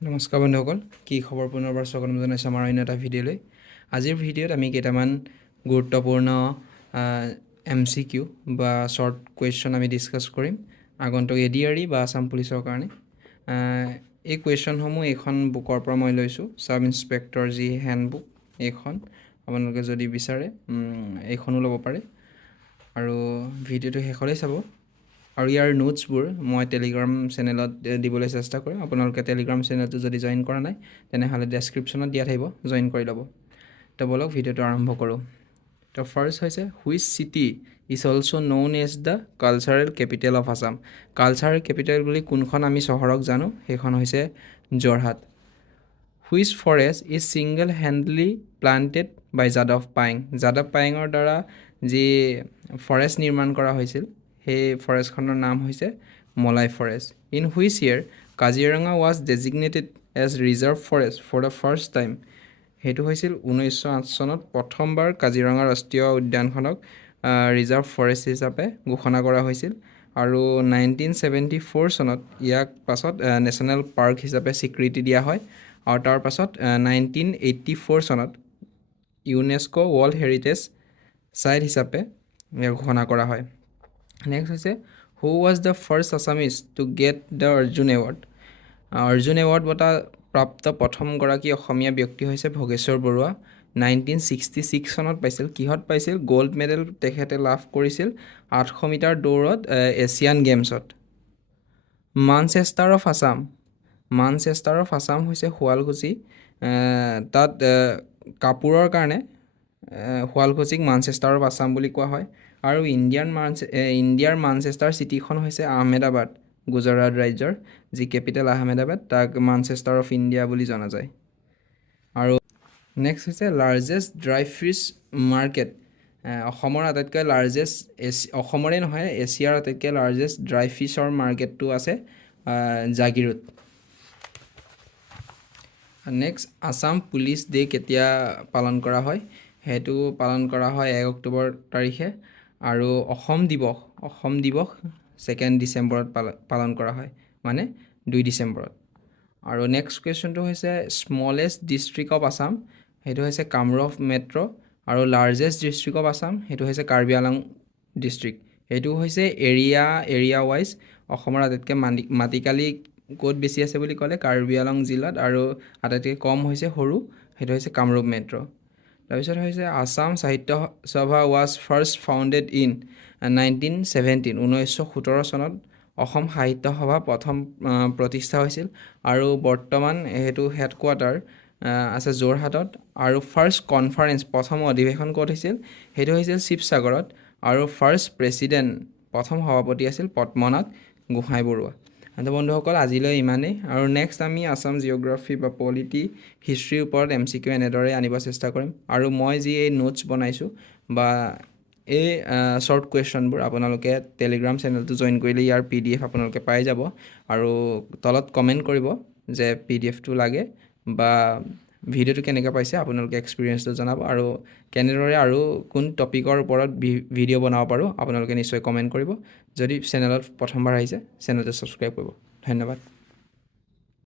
নমস্কাৰ বন্ধুসকল, কি খবৰ? পুনৰবাৰ স্বাগতম জনাইছোঁ আমাৰ অন্য এটা ভিডিঅ'লৈ। আজিৰ ভিডিঅ'ত আমি কেইটামান গুৰুত্বপূৰ্ণ MCQ বা শ্বৰ্ট কুৱেশ্যন আমি ডিছকাছ কৰিম আগন্তুক ADRE বা আছাম পুলিচৰ কাৰণে। এই কুৱেশ্যনসমূহ এইখন বুকৰ পৰা মই লৈছোঁ, ছাব ইন্সপেক্টৰ যি হেণ্ডবুক এইখন। আপোনালোকে যদি বিচাৰে এইখনো ল'ব পাৰে আৰু ভিডিঅ'টো শেষলৈ চাব। আৰু ইয়াৰ নোটছবোৰ মই টেলিগ্ৰাম চেনেলত দিবলৈ চেষ্টা কৰিম। আপোনালোকে টেলিগ্ৰাম চেনেলটো যদি জইন কৰা নাই তেনেহ'লে ডেছক্ৰিপশ্যনত দিয়া থাকিব, জইন কৰি ল'ব। তো বলক ভিডিঅ'টো আৰম্ভ কৰোঁ। তো ফাৰ্ষ্ট হৈছে which city is also' known as the cultural capital of Assam. Cultural capital বুলি কোনখন আমি চহৰক জানো, সেইখন হৈছে Jorhat. Which forest is single handedly planted by যাদৱ পায়েং। যাদৱ পায়েঙৰ দ্বাৰা যি ফৰেষ্ট নিৰ্মাণ কৰা হৈছিল সেই ফৰেষ্টখনৰ নাম হৈছে Molai forest. In which year Kaziranga was designated as reserve forest for the first time. সেইটো হৈছিল 1908 চনত প্ৰথমবাৰ কাজিৰঙা ৰাষ্ট্ৰীয় উদ্যানখনক ৰিজাৰ্ভ ফৰেষ্ট হিচাপে ঘোষণা কৰা হৈছিল। আৰু 1974 চনত ইয়াক পাছত নেশ্যনেল পাৰ্ক হিচাপে স্বীকৃতি দিয়া হয়। আৰু তাৰ পাছত 1984 চনত ইউনেস্কো ৱৰ্ল্ড হেৰিটেজ চাইট হিচাপে ঘোষণা কৰা হয়। নেক্সট হৈছে who was the first Assamese to get the Arjun award. Arjun award বঁটা প্ৰাপ্ত প্ৰথমগৰাকী অসমীয়া ব্যক্তি হৈছে ভোগেশ্বৰ বৰুৱা। 1966 চনত পাইছিল। কিহত পাইছিল? গ'ল্ড মেডেল তেখেতে লাভ কৰিছিল 800 মিটাৰ দৌৰত এছিয়ান গেমছত। Manchester of Assam. Manchester of Assam হৈছে শুৱালকুছি। তাত কাপোৰৰ কাৰণে শুৱালকুছিক মানচেষ্টাৰ অফ আছাম বুলি কোৱা হয়। আৰু ইণ্ডিয়াৰ মানচেষ্টাৰ চিটিখন হৈছে আহমেদাবাদ, গুজৰাট ৰাজ্যৰ যি কেপিটেল আহমেদাবাদ, তাক মানচেষ্টাৰ অফ ইণ্ডিয়া বুলি জনা যায়। আৰু নেক্সট হৈছে লাৰ্জেষ্ট ড্ৰাই ফিছ মাৰ্কেট। অসমৰ আটাইতকৈ লাৰ্জেষ্ট অসমৰে নহয়, এছিয়াৰ আটাইতকৈ লাৰ্জেষ্ট ড্ৰাই ফিছৰ মাৰ্কেটটো আছে Jagiroad. Next Assam police day কেতিয়া পালন কৰা হয়? সেইটো পালন কৰা হয় 1 অক্টোবৰ তাৰিখে। আৰু অসম দিৱস 2 ডিচেম্বৰত পালন কৰা হয়, মানে 2 ডিচেম্বৰত। আৰু নেক্সট কুৱেশ্যনটো হৈছে স্মলেষ্ট ডিষ্ট্ৰিক্ট অফ আছাম। সেইটো হৈছে কামৰূপ মেট্ৰ'। আৰু লাৰ্জেষ্ট ডিষ্ট্ৰিক্ট অফ আছাম সেইটো হৈছে কাৰ্বি আংলং ডিষ্ট্ৰিক্ট। সেইটো হৈছে এৰিয়া ৱাইজ অসমৰ আটাইতকৈ মাটিকালি ক'ত বেছি আছে বুলি ক'লে কাৰ্বি আংলং জিলাত, আৰু আটাইতকৈ কম হৈছে সৰু, সেইটো হৈছে কামৰূপ মেট্ৰ'। তাৰপিছত হৈছে আছাম সাহিত্য সভা ৱাজ ফাৰ্ষ্ট ফাউণ্ডেড ইন 1917। 1917 চনত অসম সাহিত্য সভা প্ৰথম প্ৰতিষ্ঠা হৈছিল। আৰু বৰ্তমান সেইটো হেডকোৱাৰ্টাৰ আছে যোৰহাটত। আৰু ফাৰ্ষ্ট কনফাৰেঞ্চ প্ৰথম অধিৱেশন ক'ত হৈছিল? সেইটো হৈছিল শিৱসাগৰত। আৰু ফাৰ্ষ্ট প্ৰেছিডেণ্ট প্ৰথম সভাপতি আছিল পদ্মনাথ গোহাঁই বৰুৱা। তো বন্ধুসকল আজিলৈ ইমানেই। আৰু নেক্সট আমি আছাম জিঅ'গ্ৰাফী বা পলিটি হিষ্ট্ৰীৰ ওপৰত MCQ এনেদৰে আনিব চেষ্টা কৰিম। আৰু মই যি এই নোটছ বনাইছোঁ বা এই শ্বৰ্ট কুৱেশ্যনবোৰ আপোনালোকে টেলিগ্ৰাম চেনেলটো জইন কৰিলে ইয়াৰ PDF আপোনালোকে পাই যাব। আৰু তলত কমেণ্ট কৰিব যে PDFটো লাগে বা ভিডিঅ'টো কেনেকৈ পাইছে, আপোনালোকে এক্সপিৰিয়েঞ্চটো জনাব। আৰু কেনেদৰে আৰু কোন টপিকৰ ওপৰত ভিডিঅ' বনাব পাৰোঁ আপোনালোকে নিশ্চয় কমেণ্ট কৰিব। যদি চেনেলত প্ৰথমবাৰ আহিছে চেনেলটো ছাবস্ক্ৰাইব কৰিব। ধন্যবাদ।